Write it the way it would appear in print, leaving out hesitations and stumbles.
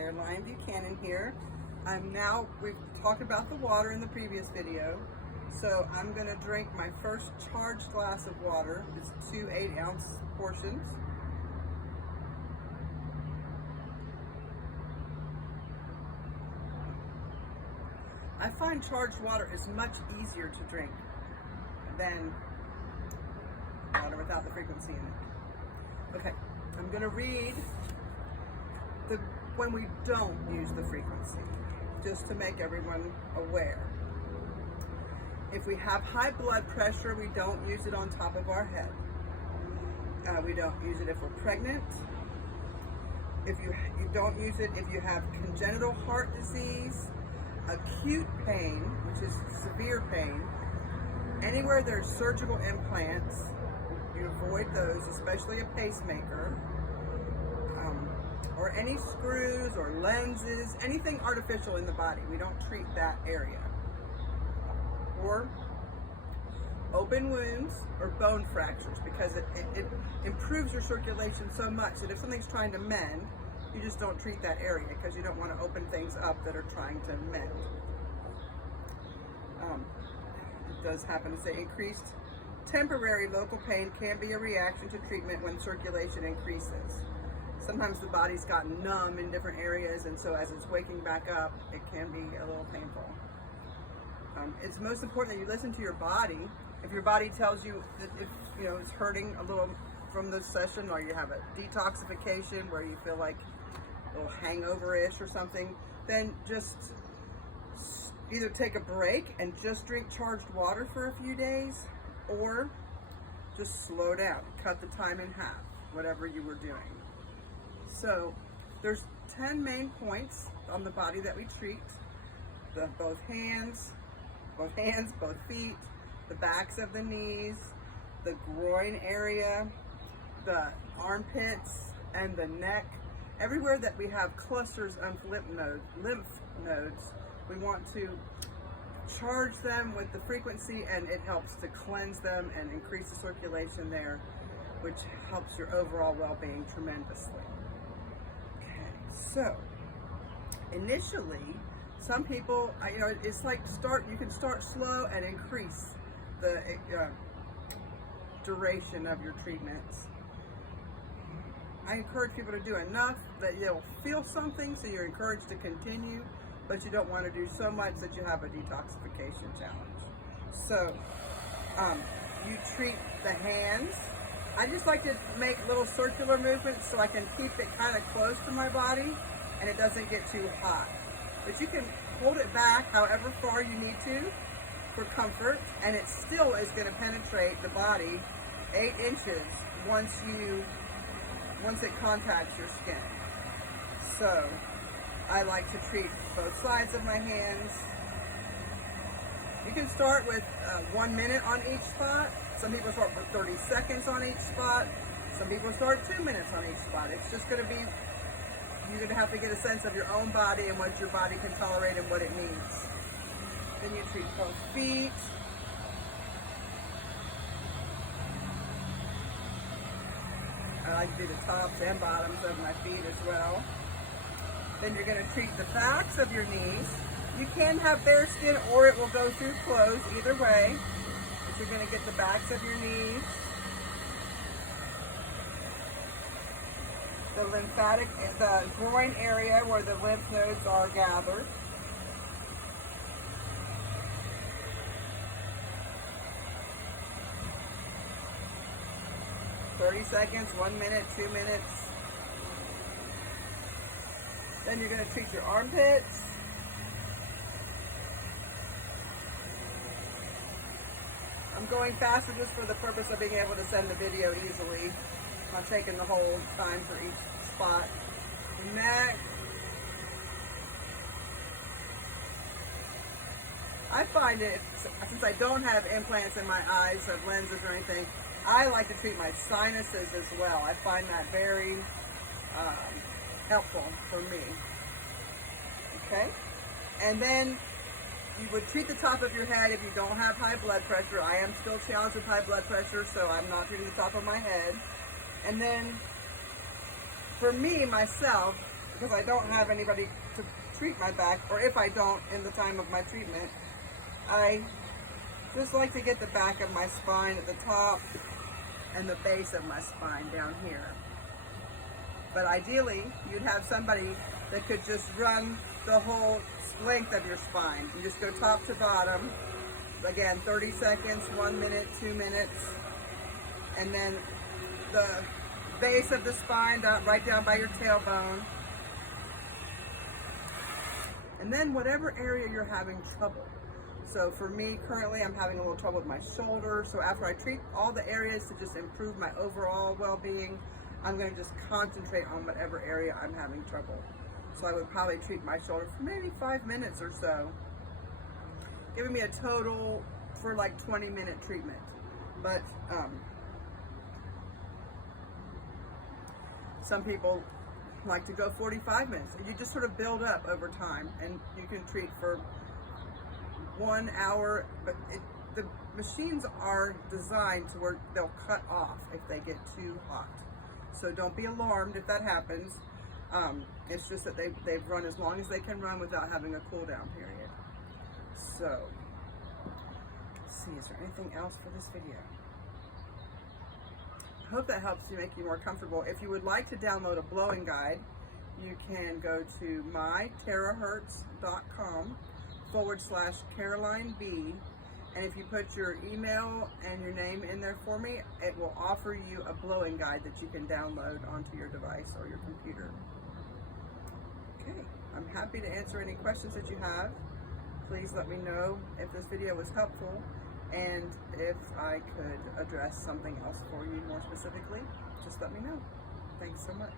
Caroline Buchanan here. We've talked about the water in the previous video, so I'm going to drink my first charged glass of water. It's 2 8-ounce portions. I find charged water is much easier to drink than water without the frequency in it. Okay, I'm going to read when we don't use the frequency, just to make everyone aware. If we have high blood pressure, we don't use it on top of our head. We don't use it if we're pregnant. You don't use it if you have congenital heart disease, acute pain, which is severe pain. Anywhere there's surgical implants, you avoid those, especially a pacemaker, or any screws or lenses, anything artificial in the body. We don't treat that area. Or open wounds or bone fractures, because it improves your circulation so much that if something's trying to mend, you just don't treat that area because you don't want to open things up that are trying to mend. It does happen to say increased temporary local pain can be a reaction to treatment when circulation increases. Sometimes the body's gotten numb in different areas, and so as it's waking back up, it can be a little painful. It's most important that you listen to your body. If your body tells you that it's hurting a little from this session, or you have a detoxification where you feel like a little hangover-ish or something, then just either take a break and just drink charged water for a few days, or just slow down, cut the time in half, whatever you were doing. So there's 10 main points on the body that we treat: both hands, both feet, the backs of the knees, the groin area, the armpits, and the neck. Everywhere that we have clusters of lymph nodes, we want to charge them with the frequency, and it helps to cleanse them and increase the circulation there, which helps your overall well-being tremendously. Okay, so initially, some people, it's like you can start slow and increase the duration of your treatments. I encourage people to do enough that you'll feel something, so you're encouraged to continue, but you don't want to do so much that you have a detoxification challenge. So you treat the hands. I just like to make little circular movements so I can keep it kind of close to my body and it doesn't get too hot. But you can hold it back however far you need to for comfort, and it still is going to penetrate the body 8 inches once it contacts your skin. So I like to treat both sides of my hands. You can start with 1 minute on each spot. Some people start with 30 seconds on each spot. Some people start 2 minutes on each spot. It's just going to be, you're going to have to get a sense of your own body and what your body can tolerate and what it needs. Then you treat both feet. I like to do the tops and bottoms of my feet as well. Then you're going to treat the backs of your knees. You can have bare skin or it will go through clothes, either way. But you're going to get the backs of your knees. The groin area where the lymph nodes are gathered. "30 seconds, 1 minute, 2 minutes. Then you're going to treat your armpits. I'm going faster just for the purpose of being able to send the video easily. I'm not taking the whole time for each spot. Neck. I find it, since I don't have implants in my eyes, or lenses or anything, I like to treat my sinuses as well. I find that very helpful for me. Okay? And then you would treat the top of your head if you don't have high blood pressure. I am still challenged with high blood pressure, so I'm not treating the top of my head. And then, for me, myself, because I don't have anybody to treat my back, or if I don't in the time of my treatment, I just like to get the back of my spine at the top and the base of my spine down here. But ideally, you'd have somebody that could just run the whole length of your spine. You just go top to bottom. Again, 30 seconds, 1 minute, 2 minutes. And then the base of the spine right down by your tailbone. And then whatever area you're having trouble. So for me, currently, I'm having a little trouble with my shoulder. So after I treat all the areas to just improve my overall well-being, I'm going to just concentrate on whatever area I'm having trouble. So I would probably treat my shoulder for maybe 5 minutes or so, giving me a total for like 20-minute treatment. But some people like to go 45 minutes. You just sort of build up over time, and you can treat for 1 hour, but the machines are designed to where they'll cut off if they get too hot. So don't be alarmed if that happens. It's just that they've run as long as they can run without having a cool down period. So, let's see, is there anything else for this video? I hope that helps you make you more comfortable. If you would like to download a blowing guide, you can go to myterahertz.com/Caroline B. And if you put your email and your name in there for me, it will offer you a blowing guide that you can download onto your device or your computer. Okay, I'm happy to answer any questions that you have. Please let me know if this video was helpful and if I could address something else for you more specifically. Just let me know. Thanks so much.